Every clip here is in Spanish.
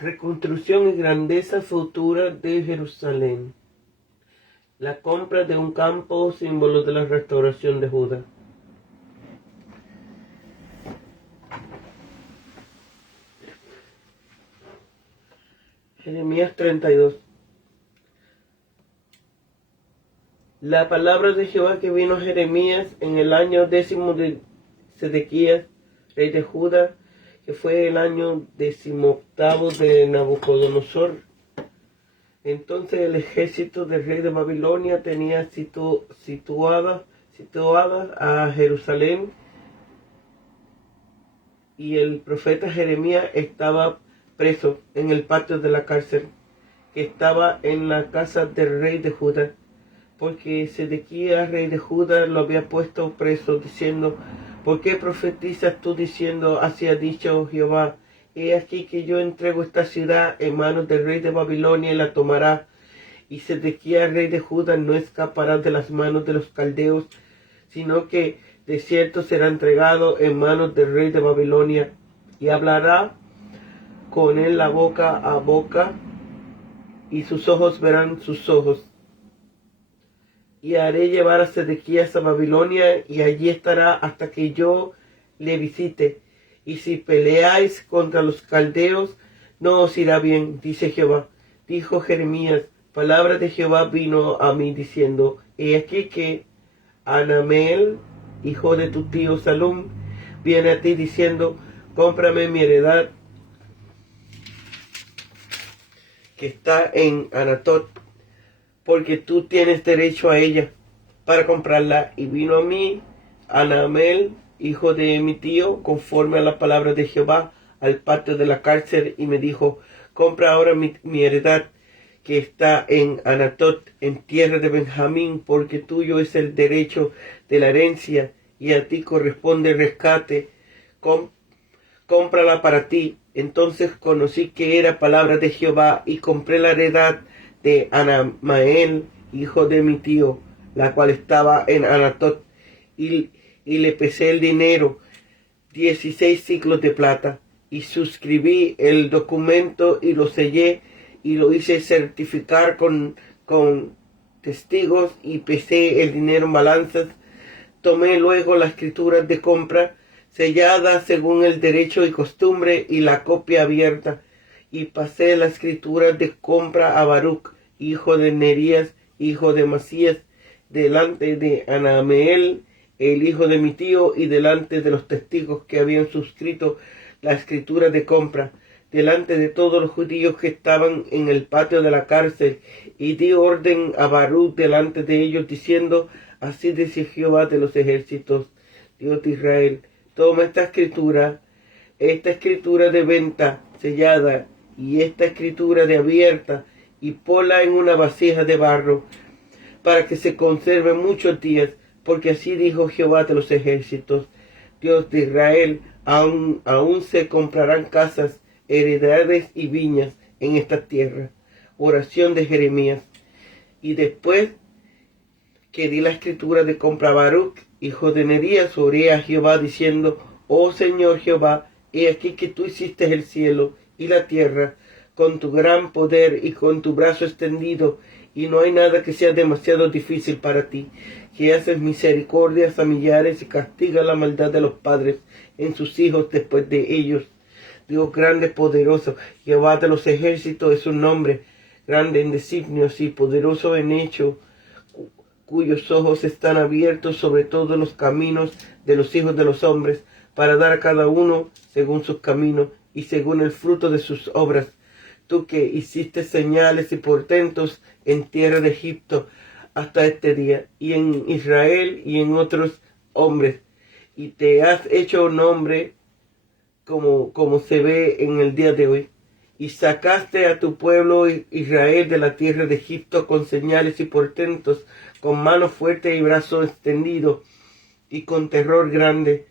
Reconstrucción y grandeza futura de Jerusalén. La compra de un campo, símbolo de la restauración de Judá. Jeremías 32. La palabra de Jehová que vino a Jeremías en el año 10 de Sedequías, rey de Judá, que fue el año 18 de Nabucodonosor. Entonces el ejército del rey de Babilonia tenía situada a Jerusalén, y el profeta Jeremías estaba preso en el patio de la cárcel, que estaba en la casa del rey de Judá, porque Sedequías, rey de Judá, lo había puesto preso, diciendo: ¿por qué profetizas tú diciendo, así ha dicho Jehová? He aquí que yo entrego esta ciudad en manos del rey de Babilonia y la tomará, y Sedequías, rey de Judá, no escapará de las manos de los caldeos, sino que de cierto será entregado en manos del rey de Babilonia, y hablará con él la boca a boca, y sus ojos verán sus ojos. Y haré llevar a Sedequías a Babilonia, y allí estará hasta que yo le visite. Y si peleáis contra los caldeos, no os irá bien, dice Jehová. Dijo Jeremías: palabra de Jehová vino a mí diciendo: he aquí que Hanameel, hijo de tu tío Salum, viene a ti diciendo: cómprame mi heredad que está en Anatot, porque tú tienes derecho a ella para comprarla. Y vino a mí Hanameel, hijo de mi tío, conforme a la palabra de Jehová, al patio de la cárcel, y me dijo: compra ahora mi heredad que está en Anatot, en tierra de Benjamín, porque tuyo es el derecho de la herencia, y a ti corresponde el rescate. Cómprala para ti. Entonces conocí que era palabra de Jehová, y compré la heredad de Hanameel, hijo de mi tío, la cual estaba en Anatot, y le pesé el dinero, 16 siclos de plata, y suscribí el documento y lo sellé, y lo hice certificar con testigos, y pesé el dinero en balanzas. Tomé luego las escrituras de compra, sellada según el derecho y costumbre, y la copia abierta, y pasé las escrituras de compra a Baruch, hijo de Nerías, hijo de Masías, delante de Hanameel, el hijo de mi tío, y delante de los testigos que habían suscrito la escritura de compra, delante de todos los judíos que estaban en el patio de la cárcel, y di orden a Baruch delante de ellos, diciendo: así dice Jehová de los ejércitos, Dios de Israel: toma esta escritura de venta sellada, y esta escritura de abierta, y ponla en una vasija de barro, para que se conserve muchos días, porque así dijo Jehová de los ejércitos, Dios de Israel: aún se comprarán casas, heredades y viñas en esta tierra. Oración de Jeremías. Y después que di la escritura de compra a Baruch, hijo de Nerías, oré a Jehová diciendo: oh Señor Jehová, he aquí que tú hiciste el cielo y la tierra con tu gran poder y con tu brazo extendido, y no hay nada que sea demasiado difícil para ti, que haces misericordias a millares y castigas la maldad de los padres en sus hijos después de ellos. Dios grande, poderoso, Jehová de los ejércitos es su nombre, grande en designios y poderoso en hecho, cuyos ojos están abiertos sobre todos los caminos de los hijos de los hombres, para dar a cada uno según sus caminos y según el fruto de sus obras. Tú que hiciste señales y portentos en tierra de Egipto hasta este día, y en Israel y en otros hombres, y te has hecho nombre como se ve en el día de hoy. Y sacaste a tu pueblo Israel de la tierra de Egipto con señales y portentos, con mano fuerte y brazo extendido, y con terror grande.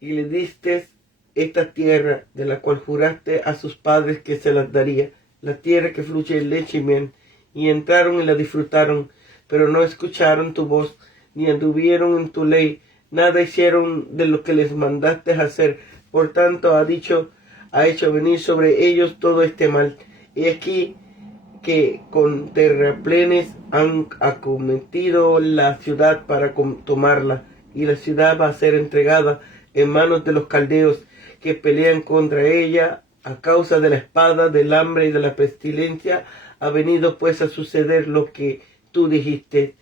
Y le diste esta tierra, de la cual juraste a sus padres que se las daría, la tierra que fluye leche y miel. Y entraron y la disfrutaron, pero no escucharon tu voz, ni anduvieron en tu ley, nada hicieron de lo que les mandaste hacer. Por tanto ha dicho ha hecho venir sobre ellos todo este mal. Y aquí que con terraplenes han acometido la ciudad para tomarla, y la ciudad va a ser entregada en manos de los caldeos que pelean contra ella a causa de la espada, del hambre y de la pestilencia. Ha venido pues a suceder lo que tú dijiste,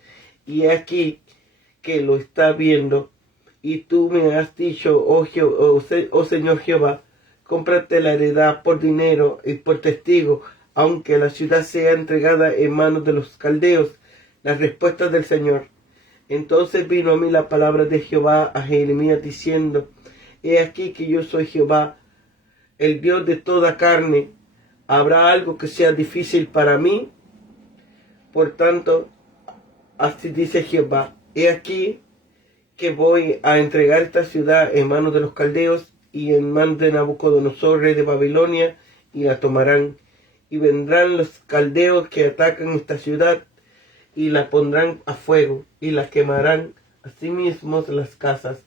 y aquí que lo está viendo, y tú me has dicho, oh Señor Jehová, cómprate la heredad por dinero y por testigo, aunque la ciudad sea entregada en manos de los caldeos. La respuesta del Señor. Entonces vino a mí la palabra de Jehová a Jeremías diciendo, he aquí que yo soy Jehová, el Dios de toda carne. ¿Habrá algo que sea difícil para mí? Por tanto, así dice Jehová, he aquí que voy a entregar esta ciudad en manos de los caldeos y en manos de Nabucodonosor, rey de Babilonia, y la tomarán. Y vendrán los caldeos que atacan esta ciudad y la pondrán a fuego y la quemarán, asimismo las casas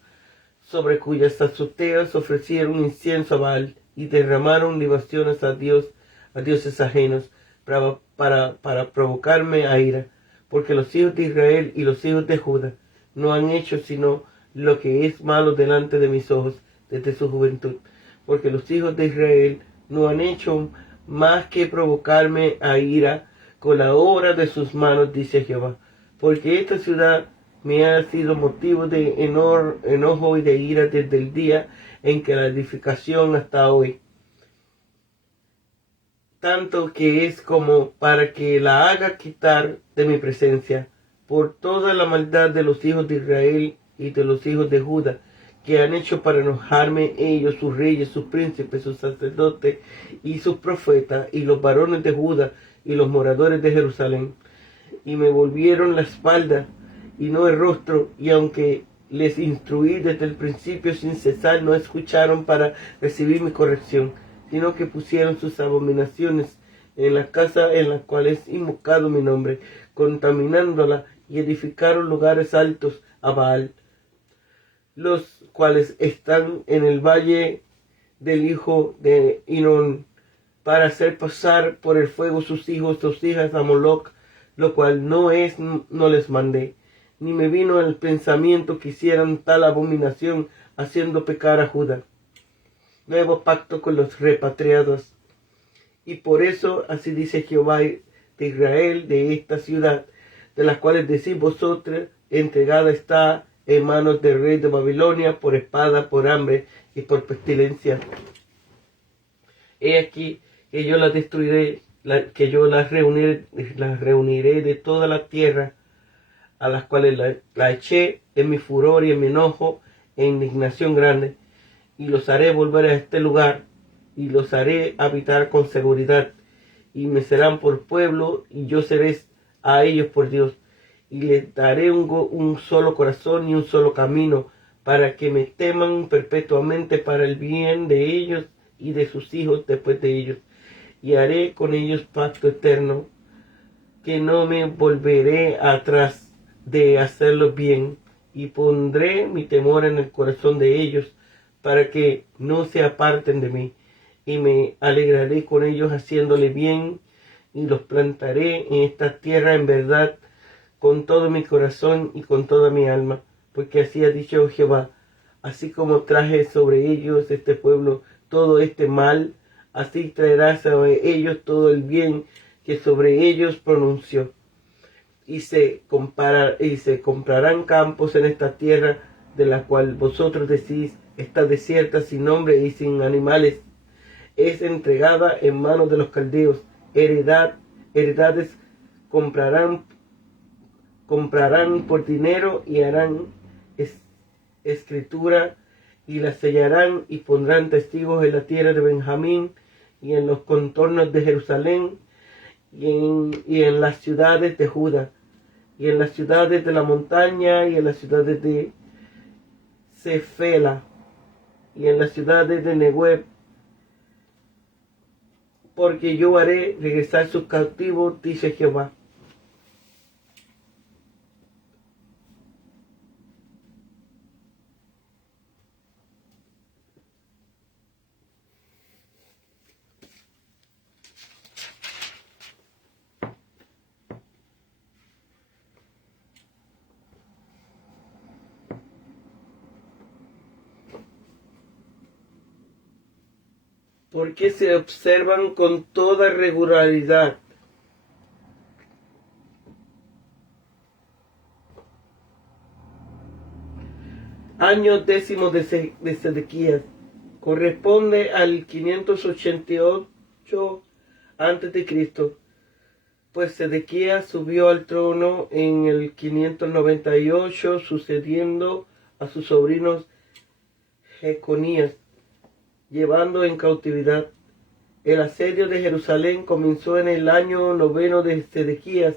sobre cuyas azoteas ofrecieron incienso a Baal y derramaron libaciones a dioses ajenos, para provocarme a ira, porque los hijos de Israel y los hijos de Judá no han hecho sino lo que es malo delante de mis ojos desde su juventud, porque los hijos de Israel no han hecho más que provocarme a ira con la obra de sus manos, dice Jehová, porque esta ciudad me ha sido motivo de enojo y de ira desde el día en que la edificación hasta hoy, tanto que es como para que la haga quitar de mi presencia, por toda la maldad de los hijos de Israel y de los hijos de Judá, que han hecho para enojarme ellos, sus reyes, sus príncipes, sus sacerdotes y sus profetas, y los varones de Judá y los moradores de Jerusalén, y me volvieron la espalda y no el rostro, y aunque les instruí desde el principio sin cesar, no escucharon para recibir mi corrección, sino que pusieron sus abominaciones en la casa en la cual es invocado mi nombre, contaminándola, y edificaron lugares altos a Baal, los cuales están en el valle del hijo de Hinón, para hacer pasar por el fuego sus hijos, sus hijas a Moloc, lo cual no les mandé, ni me vino el pensamiento que hicieran tal abominación, haciendo pecar a Judá. Nuevo pacto con los repatriados. Y por eso, así dice Jehová de Israel, de esta ciudad, de las cuales decís vosotros, entregada está en manos del rey de Babilonia, por espada, por hambre y por pestilencia. He aquí que yo las destruiré, que yo las reuniré de toda la tierra, a las cuales la eché en mi furor y en mi enojo, en indignación grande, y los haré volver a este lugar, y los haré habitar con seguridad, y me serán por pueblo, y yo seré a ellos por Dios, y les daré un solo corazón y un solo camino, para que me teman perpetuamente, para el bien de ellos y de sus hijos después de ellos, y haré con ellos pacto eterno, que no me volveré atrás de hacerlo bien, y pondré mi temor en el corazón de ellos, para que no se aparten de mí, y me alegraré con ellos haciéndole bien, y los plantaré en esta tierra en verdad, con todo mi corazón y con toda mi alma, porque así ha dicho Jehová, así como traje sobre ellos, este pueblo, todo este mal, así traerá sobre ellos todo el bien que sobre ellos pronunció. Y se comprarán campos en esta tierra, de la cual vosotros decís, está desierta, sin nombre y sin animales, es entregada en manos de los caldeos. Heredades comprarán por dinero, y harán escritura, y la sellarán, y pondrán testigos en la tierra de Benjamín, y en los contornos de Jerusalén, y en las ciudades de Judá, y en las ciudades de la montaña, y en las ciudades de Cefela, y en las ciudades de Negueb, porque yo haré regresar sus cautivos, dice Jehová. porque se observan con toda regularidad. Año 10 de Sedequías corresponde al 588 a.C., pues Sedequías subió al trono en el 598, sucediendo a sus sobrinos Jeconías, llevando en cautividad. El asedio de Jerusalén comenzó en el año 9 de Sedequías,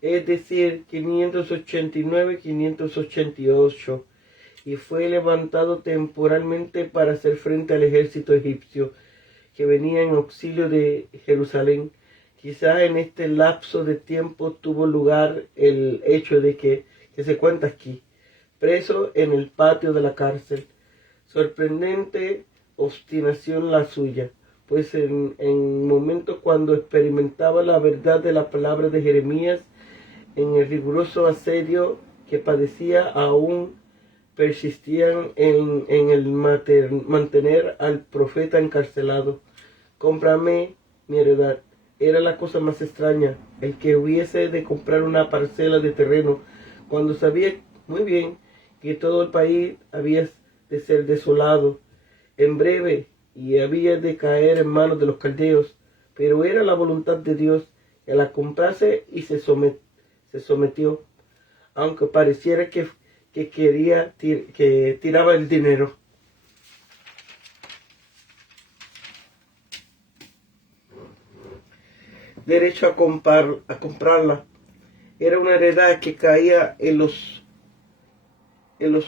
es decir, 589-588, y fue levantado temporalmente para hacer frente al ejército egipcio que venía en auxilio de Jerusalén. Quizá en este lapso de tiempo tuvo lugar el hecho de que se cuenta aquí, preso en el patio de la cárcel. Sorprendente obstinación la suya, pues en momentos cuando experimentaba la verdad de la palabra de Jeremías, en el riguroso asedio que padecía, aún persistían en el mantener al profeta encarcelado. Cómprame mi heredad. Era la cosa más extraña, el que hubiese de comprar una parcela de terreno, cuando sabía muy bien que todo el país había de ser desolado en breve y había de caer en manos de los caldeos, pero era la voluntad de Dios que la comprase y se sometió, aunque pareciera que quería que tiraba el dinero. Derecho a comprarla. Era una heredad que caía en los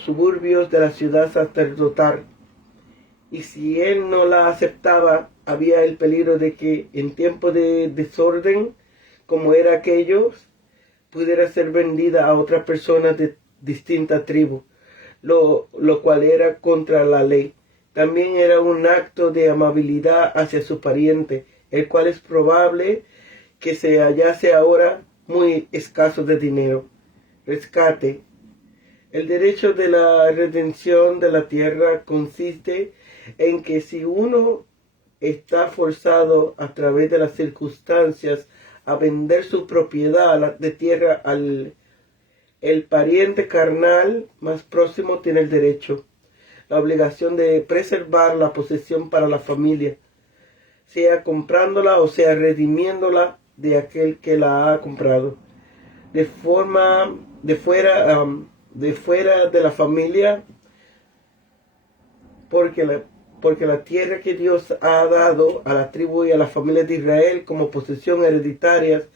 suburbios de la ciudad sacerdotal, y si él no la aceptaba, había el peligro de que en tiempo de desorden, como era aquellos, pudiera ser vendida a otras personas de distinta tribu, lo cual era contra la ley. También era un acto de amabilidad hacia su pariente, el cual es probable que se hallase ahora muy escaso de dinero. Rescate. El derecho de la redención de la tierra consiste en que si uno está forzado a través de las circunstancias a vender su propiedad de tierra el pariente carnal más próximo tiene el derecho, la obligación de preservar la posesión para la familia, sea comprándola o sea redimiéndola de aquel que la ha comprado. De fuera de la familia, porque la tierra que Dios ha dado a la tribu y a la familia de Israel como posesión hereditarias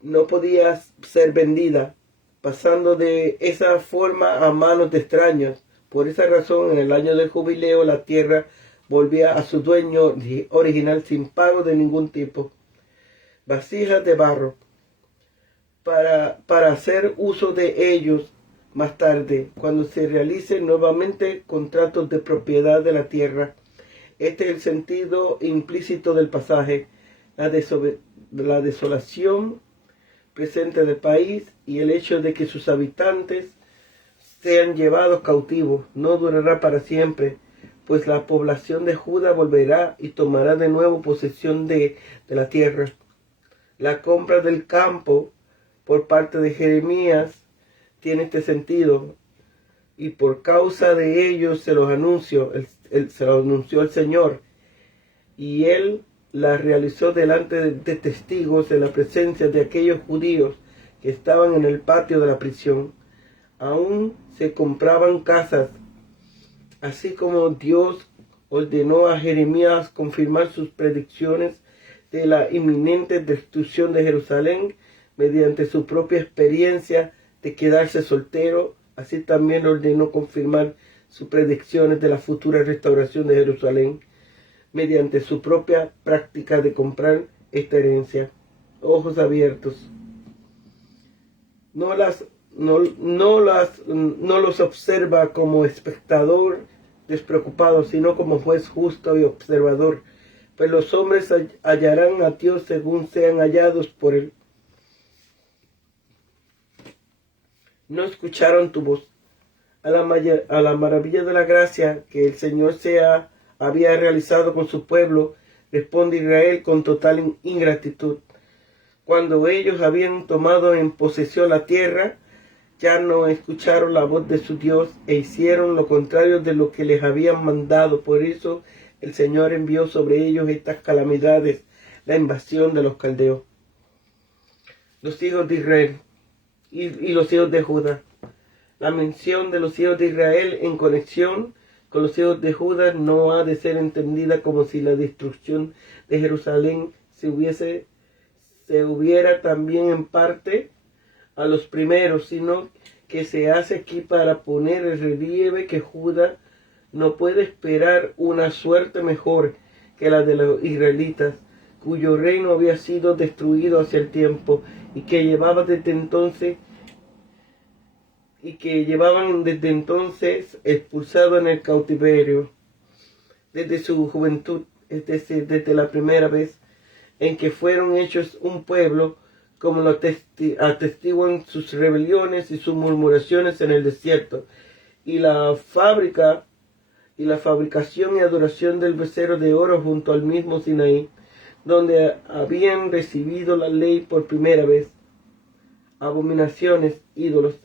no podía ser vendida, pasando de esa forma a manos de extraños. Por esa razón, en el año del jubileo, la tierra volvía a su dueño original sin pago de ningún tipo. Vasijas de barro. Para hacer uso de ellos más tarde, cuando se realicen nuevamente contratos de propiedad de la tierra. Este es el sentido implícito del pasaje. La desolación presente del país y el hecho de que sus habitantes sean llevados cautivos no durará para siempre, pues la población de Judá volverá y tomará de nuevo posesión de la tierra. La compra del campo por parte de Jeremías tiene este sentido, y por causa de ello se lo anunció el Señor, y él la realizó delante de testigos en la presencia de aquellos judíos que estaban en el patio de la prisión. Aún se compraban casas, así como Dios ordenó a Jeremías confirmar sus predicciones de la inminente destrucción de Jerusalén mediante su propia experiencia de quedarse soltero. Así también ordenó confirmar sus predicciones de la futura restauración de Jerusalén mediante su propia práctica de comprar esta herencia. Ojos abiertos. No los observa como espectador despreocupado, sino como juez justo y observador, pues los hombres hallarán a Dios según sean hallados por él. No escucharon tu voz. a la maravilla de la gracia que el Señor había realizado con su pueblo, responde Israel con total ingratitud. Cuando ellos habían tomado en posesión la tierra, ya no escucharon la voz de su Dios e hicieron lo contrario de lo que les habían mandado. Por eso el Señor envió sobre ellos estas calamidades, la invasión de los caldeos. Los hijos de Israel y los hijos de Judá. La mención de los hijos de Israel en conexión con los hijos de Judá no ha de ser entendida como si la destrucción de Jerusalén se hubiera también en parte a los primeros, sino que se hace aquí para poner en relieve que Judá no puede esperar una suerte mejor que la de los israelitas, cuyo reino había sido destruido hacia el tiempo y que llevaban desde entonces expulsado en el cautiverio. Desde su juventud, es decir, desde la primera vez en que fueron hechos un pueblo, como lo atestiguan sus rebeliones y sus murmuraciones en el desierto, y la fabricación y adoración del becerro de oro junto al mismo Sinaí, donde habían recibido la ley por primera vez. Abominaciones, ídolos,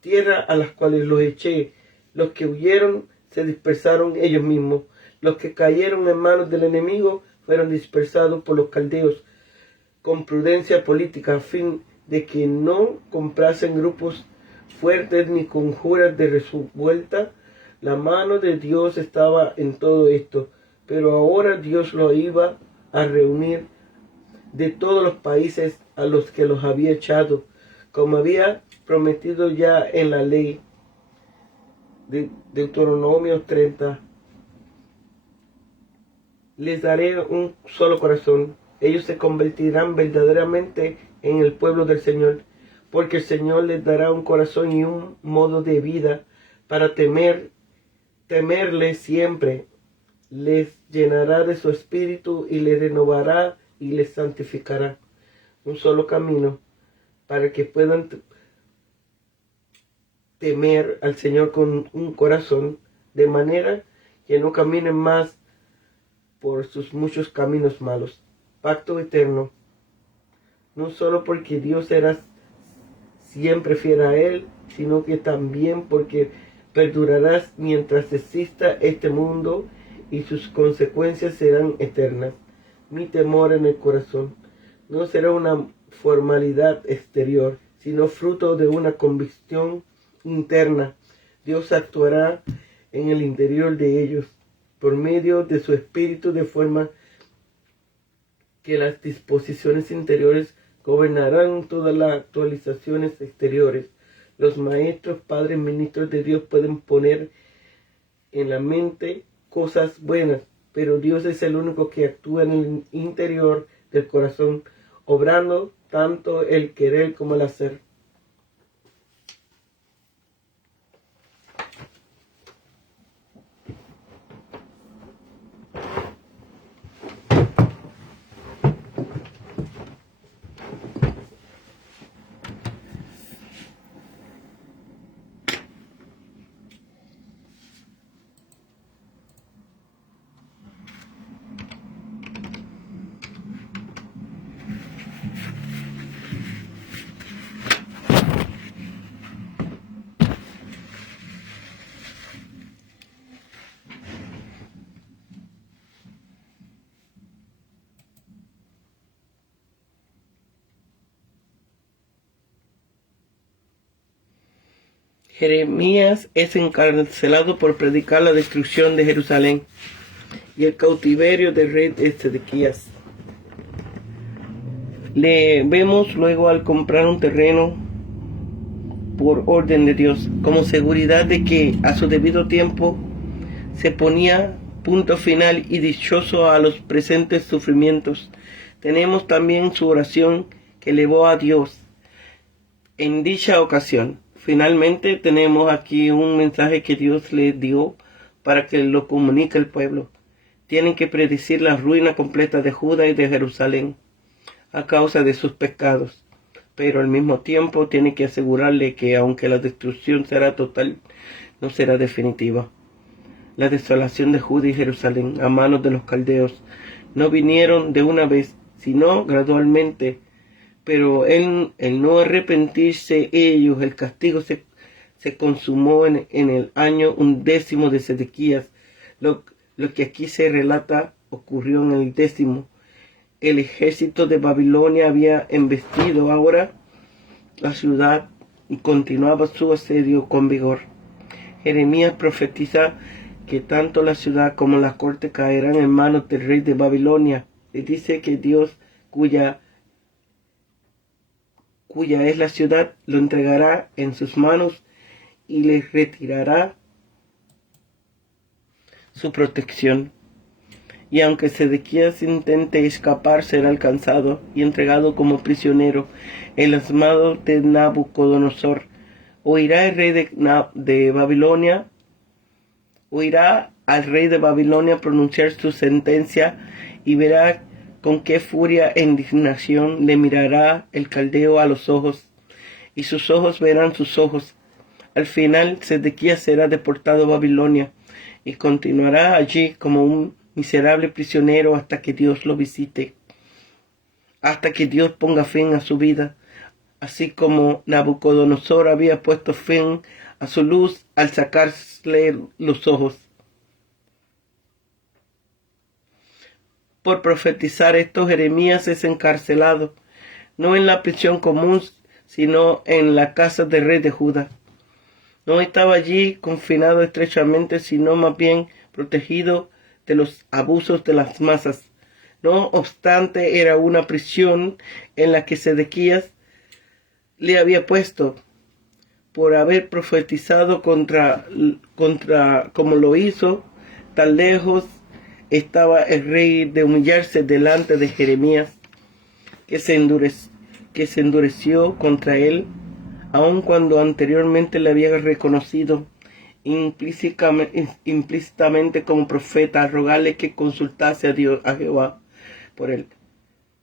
tierra a las cuales los eché. Los que huyeron se dispersaron ellos mismos. Los que cayeron en manos del enemigo fueron dispersados por los caldeos, con prudencia política, a fin de que no comprasen grupos fuertes ni conjuras de revuelta. La mano de Dios estaba en todo esto, pero ahora Dios lo iba a reunir de todos los países a los que los había echado, como había prometido ya en la ley de Deuteronomio 30. Les daré un solo corazón. Ellos se convertirán verdaderamente en el pueblo del Señor, porque el Señor les dará un corazón y un modo de vida para temerle siempre. Les llenará de su espíritu y les renovará y les santificará. Un solo camino para que puedan temer al Señor con un corazón, de manera que no caminen más por sus muchos caminos malos. Pacto eterno, no solo porque Dios será siempre fiel a Él, sino que también porque perdurarás mientras exista este mundo y sus consecuencias serán eternas. Mi temor en el corazón no será una formalidad exterior, sino fruto de una convicción interna. Dios actuará en el interior de ellos por medio de su espíritu, de forma que las disposiciones interiores gobernarán todas las actualizaciones exteriores. Los maestros, padres, ministros de Dios pueden poner en la mente cosas buenas, pero Dios es el único que actúa en el interior del corazón, obrando tanto el querer como el hacer. Jeremías es encarcelado por predicar la destrucción de Jerusalén y el cautiverio del rey Ezequías. Le vemos luego al comprar un terreno por orden de Dios, como seguridad de que a su debido tiempo se ponía punto final y dichoso a los presentes sufrimientos. Tenemos también su oración que elevó a Dios en dicha ocasión. Finalmente tenemos aquí un mensaje que Dios le dio para que lo comunique al pueblo. Tienen que predecir la ruina completa de Judá y de Jerusalén a causa de sus pecados, pero al mismo tiempo tienen que asegurarle que aunque la destrucción será total, no será definitiva. La desolación de Judá y Jerusalén a manos de los caldeos no vinieron de una vez, sino gradualmente, pero en el no arrepentirse ellos, el castigo se consumó en el año 11 de Sedequías. Lo que aquí se relata ocurrió en el 10. El ejército de Babilonia había embestido ahora la ciudad y continuaba su asedio con vigor. Jeremías profetiza que tanto la ciudad como la corte caerán en manos del rey de Babilonia. Le dice que Dios, cuya es la ciudad, lo entregará en sus manos y les retirará su protección. Y aunque Sedequías intente escapar, será alcanzado y entregado como prisionero en las manos de Nabucodonosor. Oirá al rey de Babilonia pronunciar su sentencia y verá con qué furia e indignación le mirará el caldeo a los ojos, y sus ojos verán sus ojos. Al final, Sedequías será deportado a Babilonia y continuará allí como un miserable prisionero hasta que Dios lo visite, hasta que Dios ponga fin a su vida, así como Nabucodonosor había puesto fin a su luz al sacarle los ojos. Por profetizar esto, Jeremías es encarcelado, no en la prisión común, sino en la casa del rey de Judá. No estaba allí confinado estrechamente, sino más bien protegido de los abusos de las masas. No obstante, era una prisión en la que Sedequías le había puesto por haber profetizado contra como lo hizo. Tan lejos estaba el rey de humillarse delante de Jeremías, que se endureció contra él, aun cuando anteriormente le había reconocido implícitamente como profeta, a rogarle que consultase a Dios, a Jehová, por él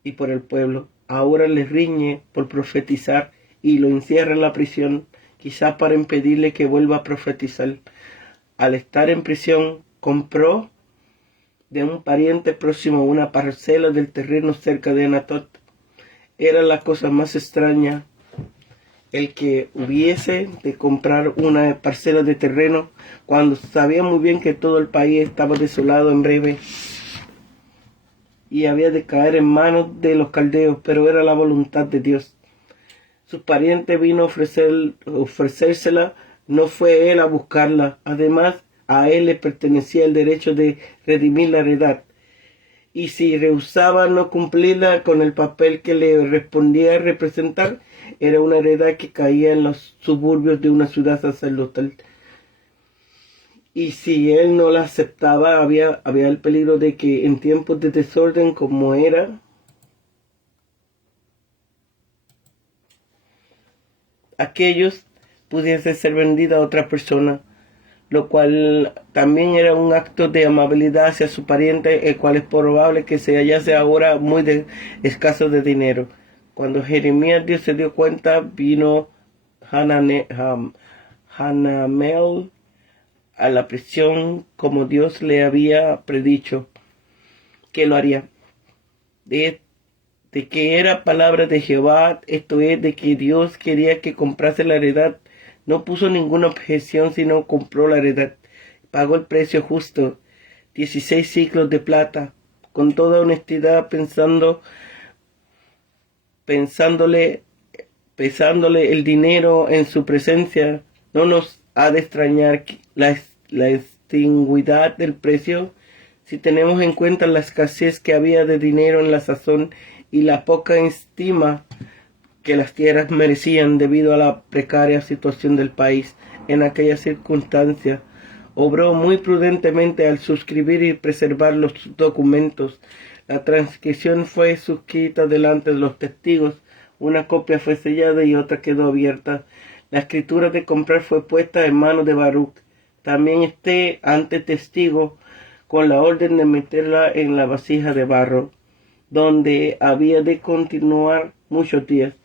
y por el pueblo. Ahora le riñe por profetizar y lo encierra en la prisión, quizá para impedirle que vuelva a profetizar. Al estar en prisión, compró de un pariente próximo una parcela del terreno cerca de Anatot. Era la cosa más extraña el que hubiese de comprar una parcela de terreno cuando sabía muy bien que todo el país estaba desolado en breve y había de caer en manos de los caldeos, pero era la voluntad de Dios. Su pariente vino a ofrecérsela, no fue él a buscarla. Además, a él le pertenecía el derecho de redimir la heredad, y si rehusaba no cumplirla con el papel que le respondía a representar, era una heredad que caía en los suburbios de una ciudad sacerdotal. Y si él no la aceptaba, había el peligro de que en tiempos de desorden como era, aquellos pudiese ser vendida a otra persona, lo cual también era un acto de amabilidad hacia su pariente, el cual es probable que se hallase ahora muy escaso de dinero. Cuando Jeremías Dios se dio cuenta, vino Hanamel a la prisión como Dios le había predicho que lo haría, de que era palabra de Jehová, esto es, de que Dios quería que comprase la heredad. No puso ninguna objeción, sino compró la heredad. Pagó el precio justo, 16 siclos de plata, con toda honestidad, pesándole el dinero en su presencia. No nos ha de extrañar la extingüidad del precio si tenemos en cuenta la escasez que había de dinero en la sazón y la poca estima que las tierras merecían debido a la precaria situación del país en aquella circunstancia. Obró muy prudentemente al suscribir y preservar los documentos. La transcripción fue suscrita delante de los testigos, una copia fue sellada y otra quedó abierta. La escritura de comprar fue puesta en manos de Baruch, también esté ante testigo, con la orden de meterla en la vasija de barro, donde había de continuar muchos días,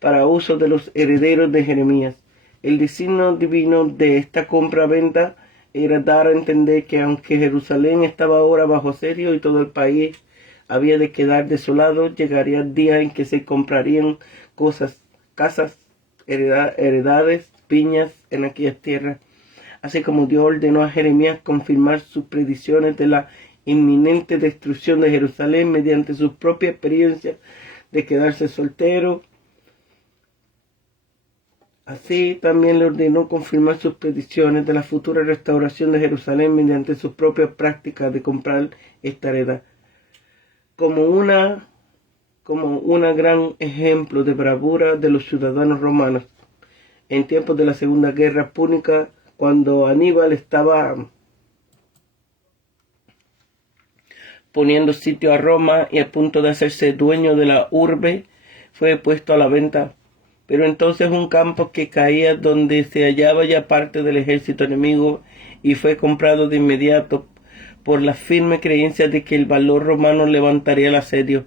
para uso de los herederos de Jeremías. El designio divino de esta compra-venta era dar a entender que aunque Jerusalén estaba ahora bajo asedio y todo el país había de quedar desolado, llegaría el día en que se comprarían cosas, casas, heredades, viñas en aquellas tierras. Así como Dios ordenó a Jeremías confirmar sus predicciones de la inminente destrucción de Jerusalén mediante su propia experiencia de quedarse soltero, así también le ordenó confirmar sus predicciones de la futura restauración de Jerusalén mediante sus propias prácticas de comprar esta heredad. Como una gran ejemplo de bravura de los ciudadanos romanos en tiempos de la Segunda Guerra Púnica, cuando Aníbal estaba poniendo sitio a Roma y a punto de hacerse dueño de la urbe, fue puesto a la venta. Pero entonces un campo que caía donde se hallaba ya parte del ejército enemigo y fue comprado de inmediato por la firme creencia de que el valor romano levantaría el asedio.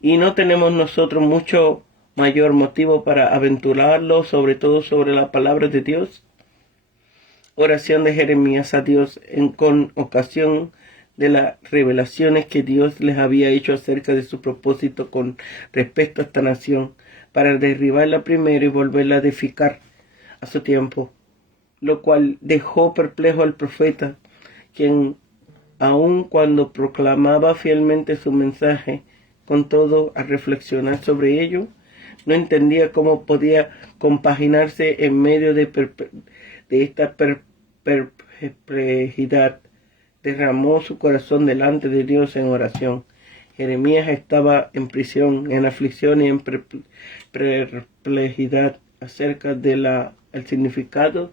Y no tenemos nosotros mucho mayor motivo para aventurarlo, sobre todo sobre la palabra de Dios. Oración de Jeremías a Dios con ocasión de las revelaciones que Dios les había hecho acerca de su propósito con respecto a esta nación, para derribarla primero y volverla a edificar a su tiempo, lo cual dejó perplejo al profeta, quien aun cuando proclamaba fielmente su mensaje, con todo al reflexionar sobre ello, no entendía cómo podía compaginarse en medio de esta perplejidad. Derramó su corazón delante de Dios en oración. Jeremías estaba en prisión, en aflicción y en perplejidad acerca del significado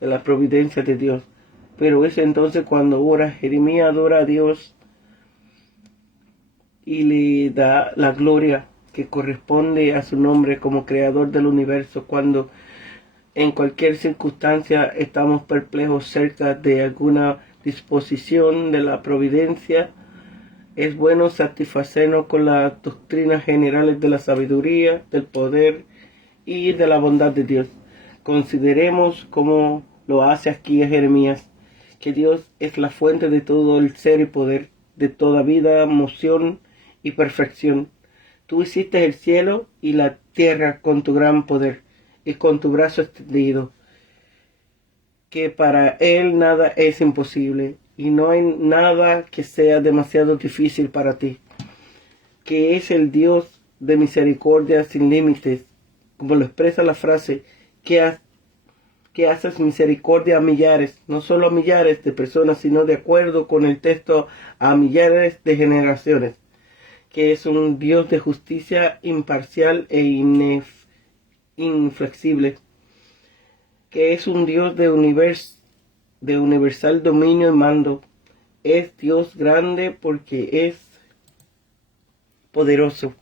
de la providencia de Dios. Pero es entonces cuando ora, Jeremías adora a Dios y le da la gloria que corresponde a su nombre como creador del universo. Cuando en cualquier circunstancia estamos perplejos cerca de alguna disposición de la providencia, es bueno satisfacernos con las doctrinas generales de la sabiduría, del poder y de la bondad de Dios. Consideremos, como lo hace aquí Jeremías, que Dios es la fuente de todo el ser y poder, de toda vida, moción y perfección. Tú hiciste el cielo y la tierra con tu gran poder y con tu brazo extendido, que para Él nada es imposible y no hay nada que sea demasiado difícil para ti, que es el Dios de misericordia sin límites, como lo expresa la frase, que haces misericordia a millares, no solo a millares de personas, sino de acuerdo con el texto a millares de generaciones, que es un Dios de justicia imparcial e inflexible, que es un Dios de universal dominio y mando. Es Dios grande porque es poderoso.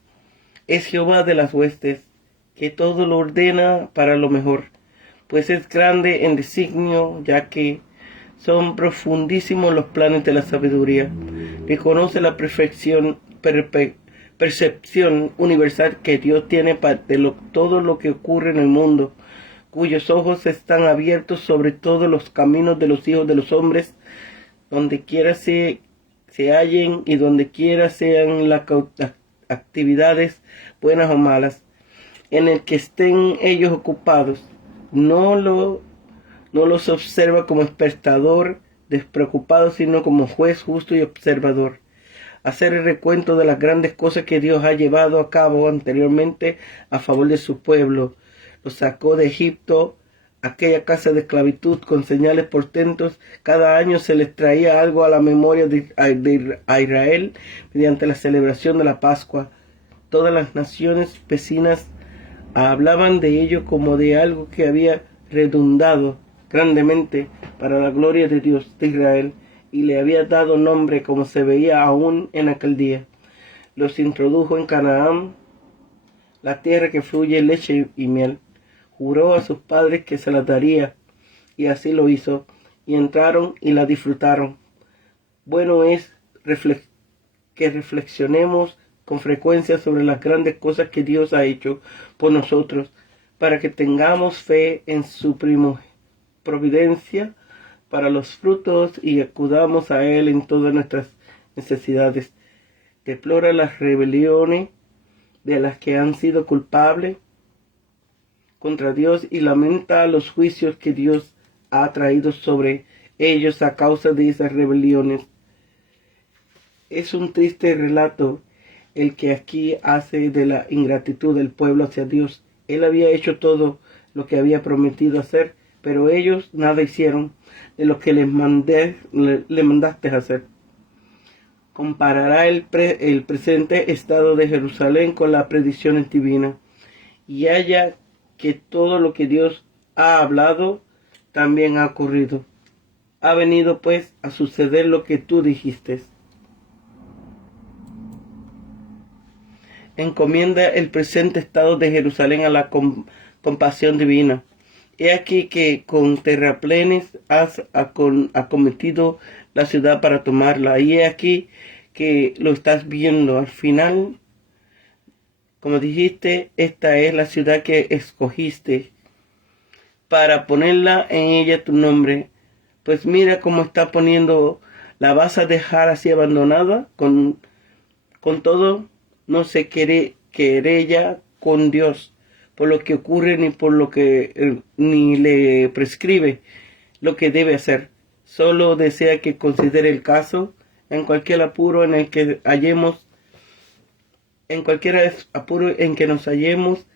Es Jehová de las huestes, que todo lo ordena para lo mejor, pues es grande en designio, ya que son profundísimos los planes de la sabiduría. Reconoce la percepción universal que Dios tiene de todo lo que ocurre en el mundo, cuyos ojos están abiertos sobre todos los caminos de los hijos de los hombres, donde quiera se hallen y donde quiera sean las actividades buenas o malas, en el que estén ellos ocupados. No los observa como espectador despreocupado, sino como juez justo y observador. Hacer el recuento de las grandes cosas que Dios ha llevado a cabo anteriormente a favor de su pueblo. Los sacó de Egipto, aquella casa de esclavitud, con señales portentos. Cada año se les traía algo a la memoria a Israel mediante la celebración de la Pascua. Todas las naciones vecinas hablaban de ello como de algo que había redundado grandemente para la gloria de Dios de Israel, y le había dado nombre como se veía aún en aquel día. Los introdujo en Canaán, la tierra que fluye leche y miel. Juró a sus padres que se las daría, y así lo hizo, y entraron y la disfrutaron. Bueno es que reflexionemos con frecuencia sobre las grandes cosas que Dios ha hecho por nosotros, para que tengamos fe en su providencia para los frutos y acudamos a Él en todas nuestras necesidades. Deplora las rebeliones de las que han sido culpables contra Dios y lamenta los juicios que Dios ha traído sobre ellos a causa de esas rebeliones. Es un triste relato el que aquí hace de la ingratitud del pueblo hacia Dios. Él había hecho todo lo que había prometido hacer, pero ellos nada hicieron de lo que le mandaste hacer. Comparará el presente estado de Jerusalén con las predicciones divinas, y haya que todo lo que Dios ha hablado también ha ocurrido. Ha venido pues a suceder lo que tú dijiste. Encomienda el presente estado de Jerusalén a la compasión divina. He aquí que con terraplenes has acometido la ciudad para tomarla. Y he aquí que lo estás viendo. Al final, como dijiste, esta es la ciudad que escogiste para ponerla en ella tu nombre. Pues mira cómo está poniendo, la vas a dejar así abandonada. Con todo, no se querella con Dios por lo que ocurre ni por lo que ni le prescribe lo que debe hacer. Solo desea que considere el caso en cualquier apuro en el que hallemos, en cualquier apuro en que nos hallemos,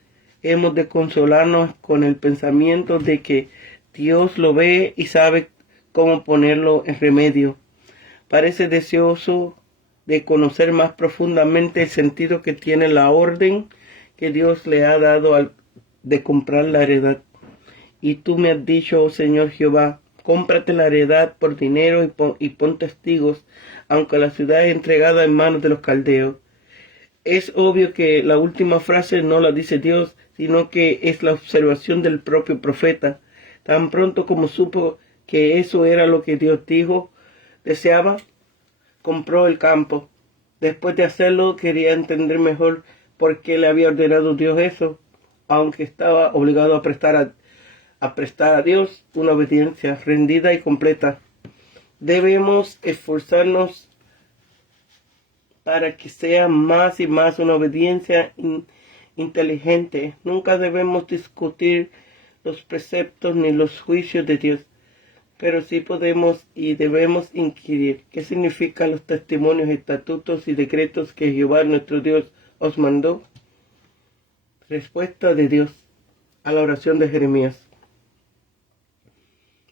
hemos de consolarnos con el pensamiento de que Dios lo ve y sabe cómo ponerlo en remedio. Parece deseoso de conocer más profundamente el sentido que tiene la orden que Dios le ha dado de comprar la heredad. Y tú me has dicho, oh Señor Jehová, cómprate la heredad por dinero y pon testigos, aunque la ciudad es entregada en manos de los caldeos. Es obvio que la última frase no la dice Dios, sino que es la observación del propio profeta. Tan pronto como supo que eso era lo que Dios deseaba, compró el campo. Después de hacerlo, quería entender mejor por qué le había ordenado Dios eso, aunque estaba obligado a prestar a Dios una obediencia rendida y completa. Debemos esforzarnos para que sea más y más una obediencia inteligente. Nunca debemos discutir los preceptos ni los juicios de Dios, pero sí podemos y debemos inquirir qué significan los testimonios, estatutos y decretos que Jehová nuestro Dios os mandó. Respuesta de Dios a la oración de Jeremías.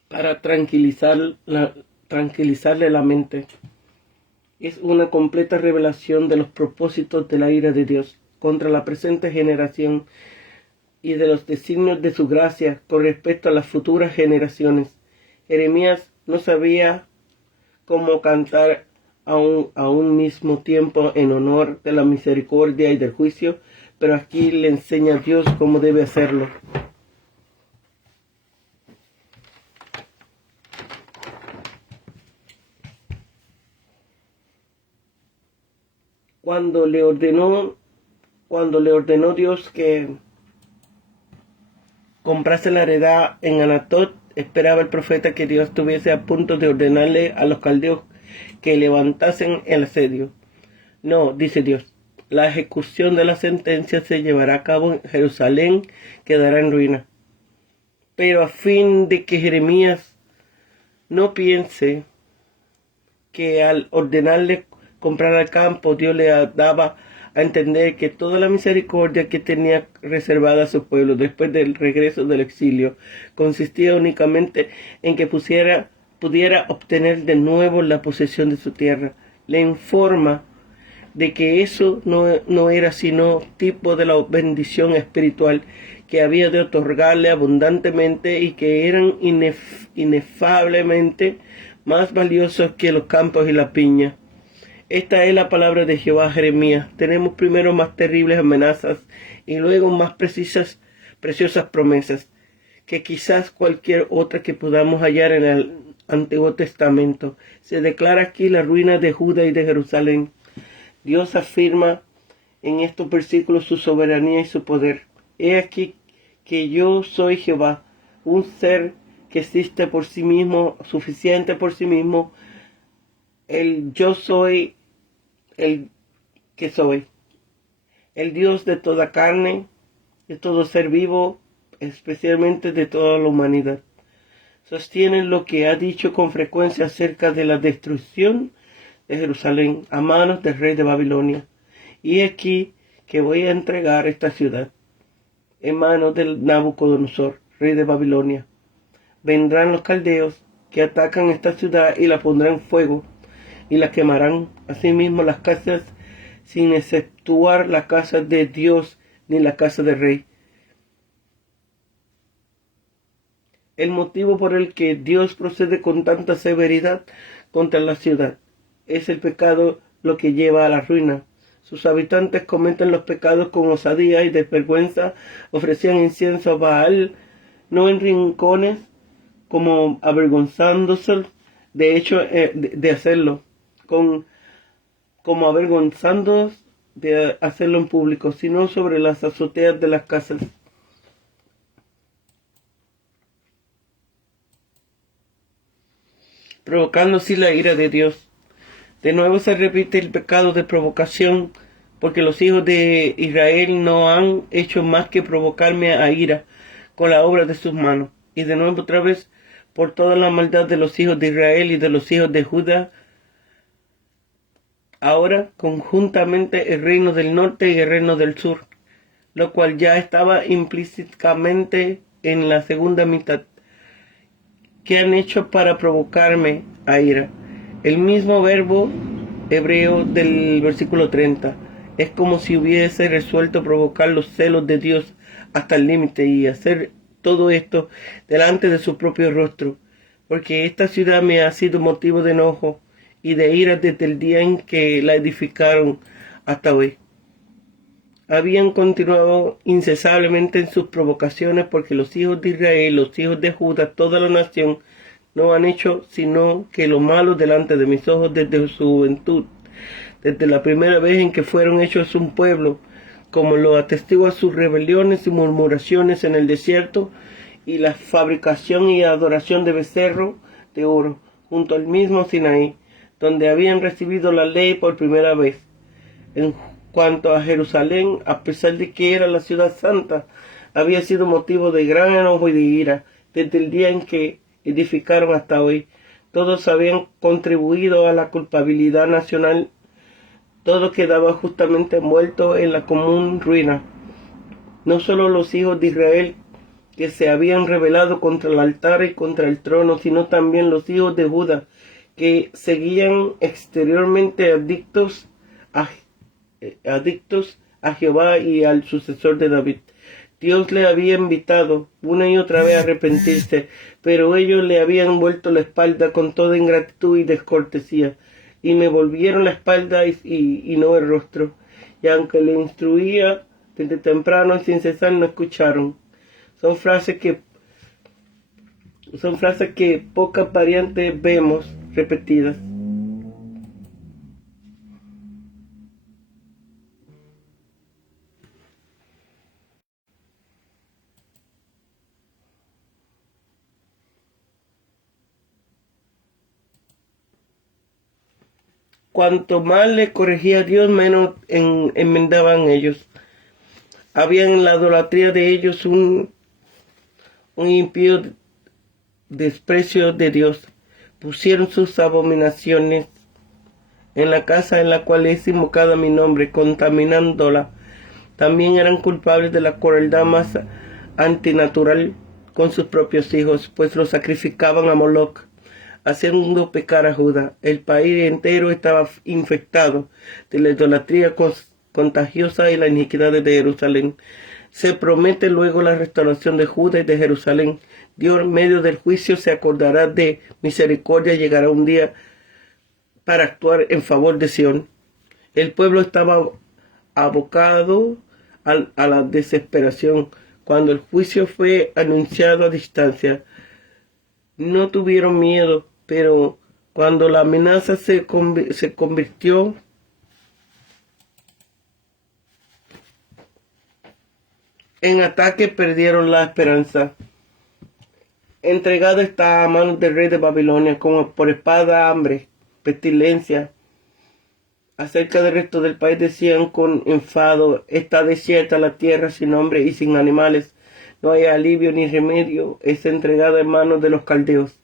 Para tranquilizarle la mente. Es una completa revelación de los propósitos de la ira de Dios contra la presente generación y de los designios de su gracia con respecto a las futuras generaciones. Jeremías no sabía cómo cantar a un mismo tiempo en honor de la misericordia y del juicio, pero aquí le enseña a Dios cómo debe hacerlo. Cuando le ordenó Dios que comprase la heredad en Anatot, esperaba el profeta que Dios estuviese a punto de ordenarle a los caldeos que levantasen el asedio. No, dice Dios, la ejecución de la sentencia se llevará a cabo en Jerusalén, quedará en ruina. Pero a fin de que Jeremías no piense que al ordenarle comprar el campo, Dios le daba a entender que toda la misericordia que tenía reservada a su pueblo después del regreso del exilio consistía únicamente en que pudiera obtener de nuevo la posesión de su tierra. Le informa de que eso no era sino tipo de la bendición espiritual que había de otorgarle abundantemente y que eran inefablemente más valiosos que los campos y la piña. Esta es la palabra de Jehová a Jeremías. Tenemos primero más terribles amenazas y luego más preciosas promesas que quizás cualquier otra que podamos hallar en el Antiguo Testamento. Se declara aquí la ruina de Judá y de Jerusalén. Dios afirma en estos versículos su soberanía y su poder. He aquí que yo soy Jehová, un ser que existe por sí mismo, suficiente por sí mismo, el yo soy, el que soy, el Dios de toda carne, de todo ser vivo, especialmente de toda la humanidad. Sostiene lo que ha dicho con frecuencia acerca de la destrucción de Jerusalén a manos del rey de Babilonia. Y aquí que voy a entregar esta ciudad en manos del Nabucodonosor, rey de Babilonia. Vendrán los caldeos que atacan esta ciudad y la pondrán en fuego y la quemarán. Asimismo las casas, sin exceptuar la casa de Dios ni la casa del rey. El motivo por el que Dios procede con tanta severidad contra la ciudad es el pecado lo que lleva a la ruina. Sus habitantes cometen los pecados con osadía y desvergüenza, ofrecían incienso a Baal, no en rincones, como avergonzándose, de hecho, de hacerlo, como avergonzándose de hacerlo en público, sino sobre las azoteas de las casas. Provocando así la ira de Dios. De nuevo se repite el pecado de provocación, porque los hijos de Israel no han hecho más que provocarme a ira con la obra de sus manos. Y de nuevo otra vez, por toda la maldad de los hijos de Israel y de los hijos de Judá, ahora conjuntamente el reino del norte y el reino del sur, lo cual ya estaba implícitamente en la segunda mitad, que han hecho para provocarme a ira. El mismo verbo hebreo del versículo 30 es como si hubiese resuelto provocar los celos de Dios hasta el límite y hacer todo esto delante de su propio rostro, porque esta ciudad me ha sido motivo de enojo y de ira desde el día en que la edificaron hasta hoy. Habían continuado incesablemente en sus provocaciones, porque los hijos de Israel, los hijos de Judá, toda la nación, no han hecho sino que lo malo delante de mis ojos desde su juventud, desde la primera vez en que fueron hechos un pueblo, como lo atestigua sus rebeliones y murmuraciones en el desierto, y la fabricación y adoración de becerro de oro, junto al mismo Sinaí, donde habían recibido la ley por primera vez. En cuanto a Jerusalén, a pesar de que era la ciudad santa, había sido motivo de gran enojo y de ira desde el día en que edificaron hasta hoy. Todos habían contribuido a la culpabilidad nacional. Todo quedaba justamente envuelto en la común ruina. No solo los hijos de Israel, que se habían rebelado contra el altar y contra el trono, sino también los hijos de Judá, que seguían exteriormente adictos a Jehová y al sucesor de David. Dios le había invitado una y otra vez a arrepentirse, pero ellos le habían vuelto la espalda con toda ingratitud y descortesía, y me volvieron la espalda y no el rostro. Y aunque le instruía desde temprano y sin cesar, no escucharon. Son frases que pocas variantes vemos repetidas. Cuanto más le corregía a Dios, menos enmendaban ellos. Había en la idolatría de ellos un impío desprecio de Dios. Pusieron sus abominaciones en la casa en la cual es invocada mi nombre, contaminándola. También eran culpables de la crueldad más antinatural con sus propios hijos, pues los sacrificaban a Moloch, haciendo pecar a Judá. El país entero estaba infectado de la idolatría contagiosa y la iniquidad de Jerusalén. Se promete luego la restauración de Judá y de Jerusalén. Dios, en medio del juicio, se acordará de misericordia. Llegará un día para actuar en favor de Sión. El pueblo estaba abocado a la desesperación cuando el juicio fue anunciado a distancia. No tuvieron miedo, pero cuando la amenaza se convirtió en ataque perdieron la esperanza. Entregado está a manos del rey de Babilonia, como por espada, hambre, pestilencia. Acerca del resto del país decían con enfado: está desierta la tierra sin hombre y sin animales. No hay alivio ni remedio. Es entregada en manos de los caldeos.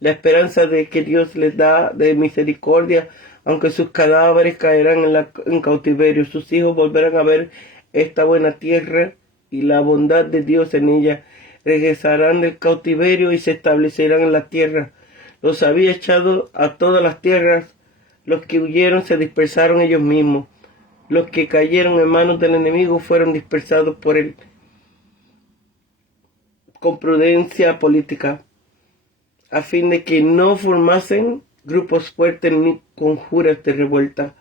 La esperanza de que Dios les da de misericordia, aunque sus cadáveres caerán en cautiverio, sus hijos volverán a ver esta buena tierra y la bondad de Dios en ella. Regresarán del cautiverio y se establecerán en la tierra. Los había echado a todas las tierras. Los que huyeron se dispersaron ellos mismos. Los que cayeron en manos del enemigo fueron dispersados por él con prudencia política, a fin de que no formasen grupos fuertes ni conjuras de revuelta.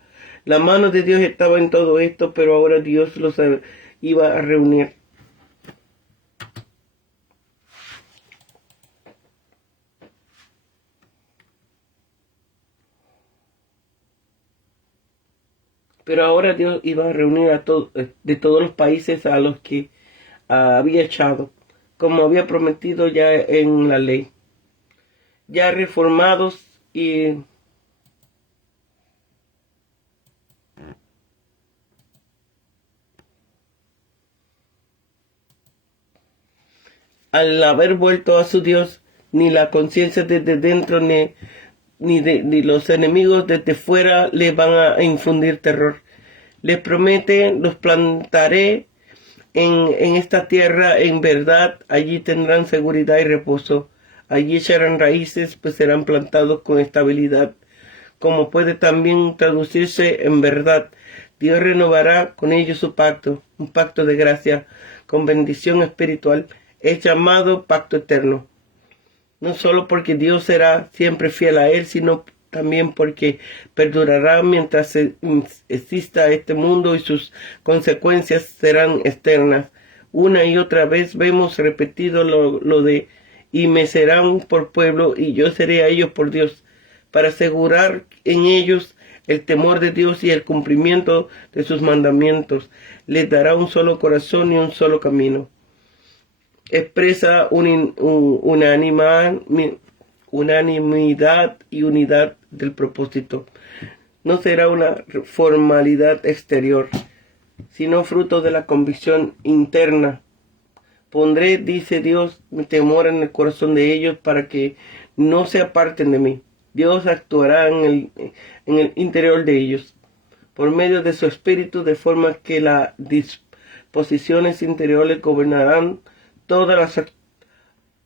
La mano de Dios estaba en todo esto, pero ahora Dios los iba a reunir. Pero ahora Dios iba a reunir de todos los países a los que había echado, como había prometido ya en la ley. Ya reformados y al haber vuelto a su Dios, ni la conciencia desde dentro ni los enemigos desde fuera les van a infundir terror. Les promete: los plantaré en esta tierra en verdad, allí tendrán seguridad y reposo. Allí echarán raíces, pues serán plantados con estabilidad. Como puede también traducirse en verdad, Dios renovará con ellos su pacto, un pacto de gracia, con bendición espiritual. Es llamado pacto eterno. No solo porque Dios será siempre fiel a él, sino también porque perdurará mientras exista este mundo y sus consecuencias serán externas. Una y otra vez vemos repetido lo de: y me serán por pueblo y yo seré a ellos por Dios, para asegurar en ellos el temor de Dios y el cumplimiento de sus mandamientos. Les dará un solo corazón y un solo camino. Expresa unanimidad y unidad del propósito. No será una formalidad exterior, sino fruto de la convicción interna. Pondré, dice Dios, mi temor en el corazón de ellos para que no se aparten de mí. Dios actuará en el interior de ellos, por medio de su espíritu, de forma que las disposiciones interiores gobernarán todas las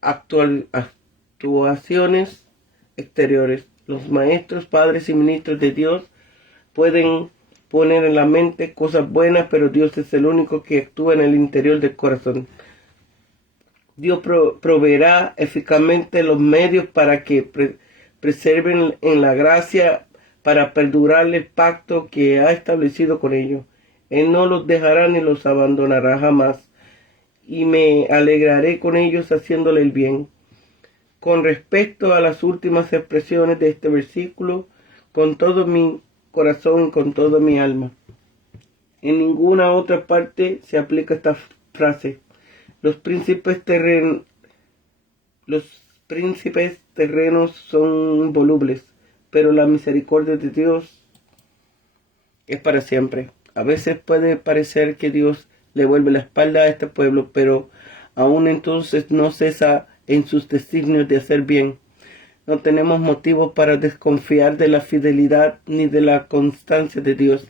actuaciones exteriores. Los maestros, padres y ministros de Dios pueden poner en la mente cosas buenas, pero Dios es el único que actúa en el interior del corazón. Dios proveerá eficazmente los medios para que preserven en la gracia, para perdurar el pacto que ha establecido con ellos. Él no los dejará ni los abandonará jamás, y me alegraré con ellos haciéndole el bien. Con respecto a las últimas expresiones de este versículo, con todo mi corazón y con toda mi alma. En ninguna otra parte se aplica esta frase. Los príncipes terrenos son volubles, pero la misericordia de Dios es para siempre. A veces puede parecer que Dios le vuelve la espalda a este pueblo, pero aún entonces no cesa en sus designios de hacer bien. No tenemos motivos para desconfiar de la fidelidad ni de la constancia de Dios,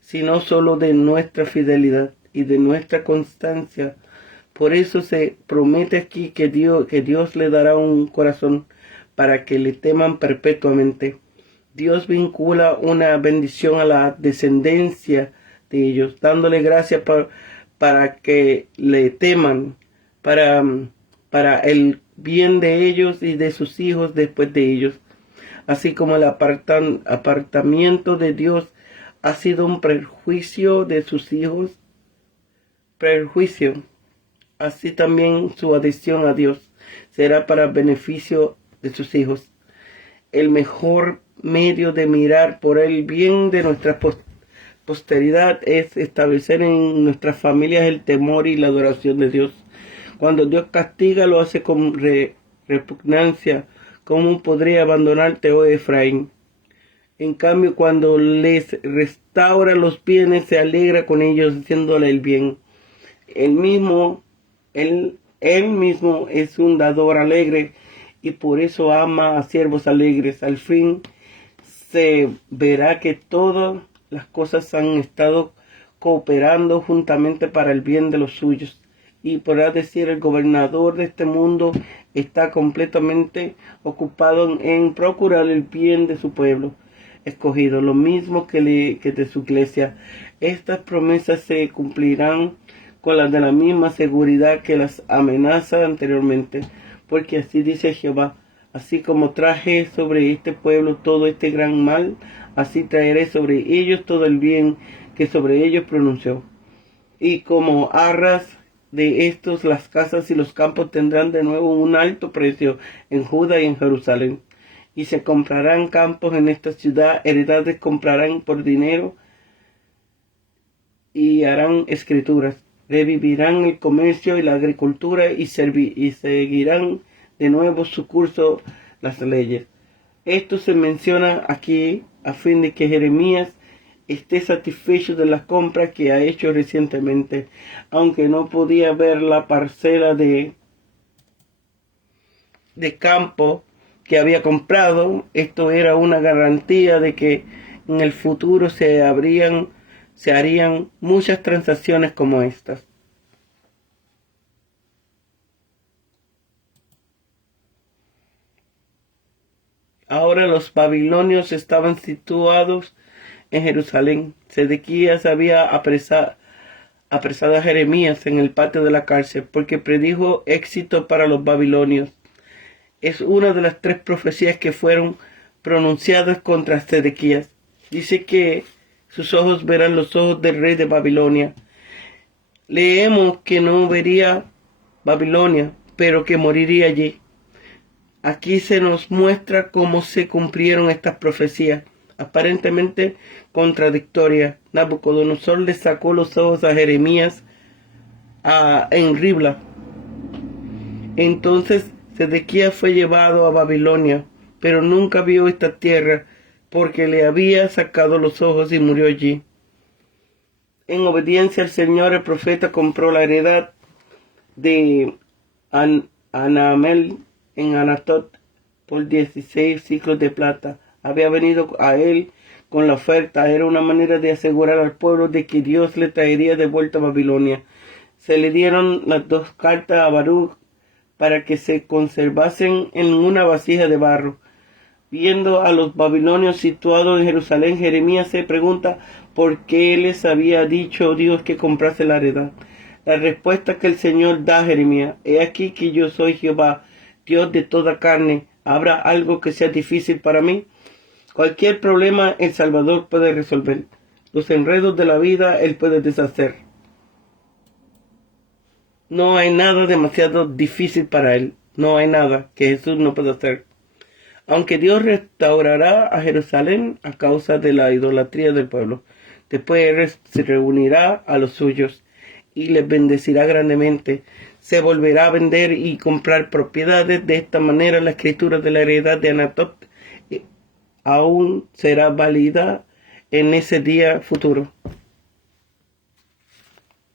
sino solo de nuestra fidelidad y de nuestra constancia. Por eso se promete aquí que Dios le dará un corazón para que le teman perpetuamente. Dios vincula una bendición a la descendencia de ellos, dándole gracia para que le teman, para el bien de ellos y de sus hijos después de ellos. Así como el apartamiento de Dios ha sido un perjuicio de sus hijos, así también su adhesión a Dios será para beneficio de sus hijos. El mejor medio de mirar por el bien de nuestra posteridad es establecer en nuestras familias el temor y la adoración de Dios. Cuando Dios castiga, lo hace con repugnancia. ¿Cómo podría abandonarte, oh Efraín? En cambio, cuando les restaura los bienes, se alegra con ellos, haciéndole el bien. Él mismo es un dador alegre, y por eso ama a siervos alegres. Al fin se verá que todas las cosas han estado cooperando juntamente para el bien de los suyos. Y podrá decir, el gobernador de este mundo está completamente ocupado en procurar el bien de su pueblo escogido, lo mismo que de su iglesia. Estas promesas se cumplirán con las de la misma seguridad que las amenaza anteriormente, porque así dice Jehová: así como traje sobre este pueblo todo este gran mal, así traeré sobre ellos todo el bien que sobre ellos pronunció. Y como arras de estos, las casas y los campos tendrán de nuevo un alto precio en Judá y en Jerusalén. Y se comprarán campos en esta ciudad, heredades comprarán por dinero y harán escrituras. Revivirán el comercio y la agricultura y seguirán de nuevo su curso las leyes. Esto se menciona aquí a fin de que Jeremías esté satisfecho de la compra que ha hecho recientemente, aunque no podía ver la parcela de campo que había comprado. Esto era una garantía de que en el futuro se harían muchas transacciones como estas. Ahora los babilonios estaban situados en Jerusalén. Sedequías había apresado a Jeremías en el patio de la cárcel porque predijo éxito para los babilonios. Es una de las 3 profecías que fueron pronunciadas contra Sedequías. Dice que sus ojos verán los ojos del rey de Babilonia. Leemos que no vería Babilonia, pero que moriría allí. Aquí se nos muestra cómo se cumplieron estas profecías, aparentemente contradictorias. Nabucodonosor le sacó los ojos a Jeremías en Ribla. Entonces Sedequías fue llevado a Babilonia, pero nunca vio esta tierra, porque le había sacado los ojos y murió allí. En obediencia al Señor, el profeta compró la heredad de Anamel en Anatot por 16 ciclos de plata. Había venido a él con la oferta. Era una manera de asegurar al pueblo de que Dios le traería de vuelta a Babilonia. Se le dieron las 2 cartas a Baruch para que se conservasen en una vasija de barro. Viendo a los babilonios situados en Jerusalén, Jeremías se pregunta por qué les había dicho Dios que comprase la heredad. La respuesta que el Señor da a Jeremías: he aquí que yo soy Jehová, Dios de toda carne. ¿Habrá algo que sea difícil para mí? Cualquier problema el Salvador puede resolver. Los enredos de la vida Él puede deshacer. No hay nada demasiado difícil para Él. No hay nada que Jesús no pueda hacer. Aunque Dios restaurará a Jerusalén a causa de la idolatría del pueblo, después se reunirá a los suyos y les bendecirá grandemente. Se volverá a vender y comprar propiedades. De esta manera la escritura de la heredad de Anatot aún será válida en ese día futuro.